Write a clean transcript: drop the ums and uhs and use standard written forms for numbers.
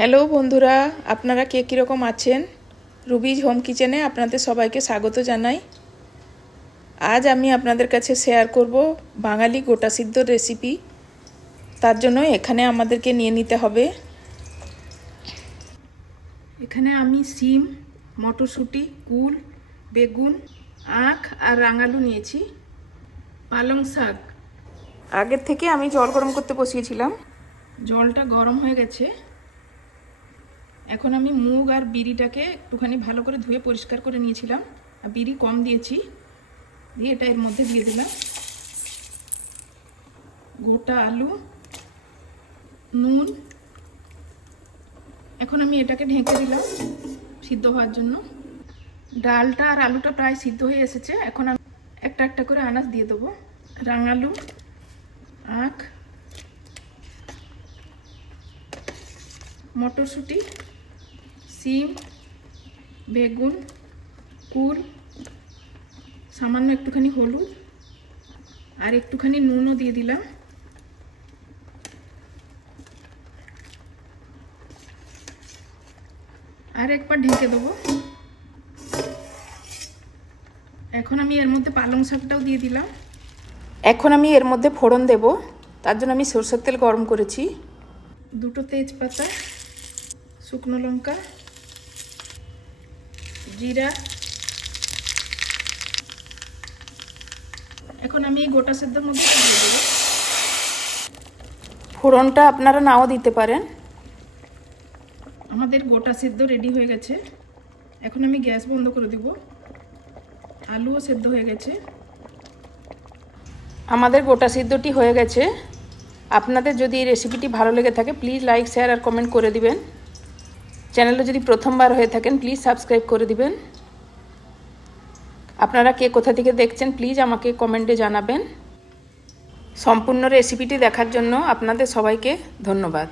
Hello বন্ধুরা, আপনারা কে কীরকম আছেন? রুবিজ হোম কিচেনে আপনাদের সবাইকে স্বাগত জানাই। আজ আমি আপনাদের কাছে শেয়ার করব বাঙালি গোটা সিদ্ধ রেসিপি। তার জন্য এখানে আমাদেরকে নিয়ে নিতে হবে, এখানে আমি সিম, মটরশুঁটি, কুল, বেগুন, আখ আর রাঙালু নিয়েছি। পালং শাক আগের থেকে আমি জল গরম করতে বসিয়েছিলাম, জলটা গরম হয়ে গেছে। এখন আমি মুগ আর বিরিটাকে একটুখানি ভালো করে ধুয়ে পরিষ্কার করে নিয়েছিলাম, আর বিরি কম দিয়েছি, দিয়ে এটা এর মধ্যে দিয়ে দিলাম। গোটা আলু, নুন। এখন আমি এটাকে ঢেকে দিলাম সিদ্ধ হওয়ার জন্য। ডালটা আর আলুটা প্রায় সিদ্ধ হয়ে এসেছে। এখন আমি একটা একটা করে আনাজ দিয়ে দেবো। রাঙালু, আখ, মটরশুঁটি, সিম, বেগুন, কুল, সামান্য একটুখানি হলুদ আর একটুখানি নুনও দিয়ে দিলাম। আর একবার ঢেকে দেবো। এখন আমি এর মধ্যে পালং শাকটাও দিয়ে দিলাম। এখন আমি এর মধ্যে ফোড়ন দেব। তার জন্য আমি সরষের তেল গরম করেছি। দুটো তেজপাতা, শুকনো লঙ্কা, জিরা। এখন আমি এই গোটা সেদ্ধর মধ্যে দিয়ে দেব। ফোড়নটা আপনারা নাও দিতে পারেন। আমাদের গোটা সেদ্ধ রেডি হয়ে গেছে। এখন আমি গ্যাস বন্ধ করে দেব। আলুও সেদ্ধ হয়ে গেছে। আমাদের গোটা সিদ্ধটি হয়ে গেছে। আপনাদের যদি এই রেসিপিটি ভালো লেগে থাকে প্লিজ লাইক, শেয়ার আর কমেন্ট করে দিবেন। চ্যানেলে যদি প্রথমবার হয়ে থাকেন প্লিজ সাবস্ক্রাইব করে দিবেন। আপনারা কে কোথা থেকে দেখছেন প্লিজ আমাকে কমেন্টে জানাবেন। সম্পূর্ণ রেসিপিটি দেখার জন্য আপনাদের সবাইকে ধন্যবাদ।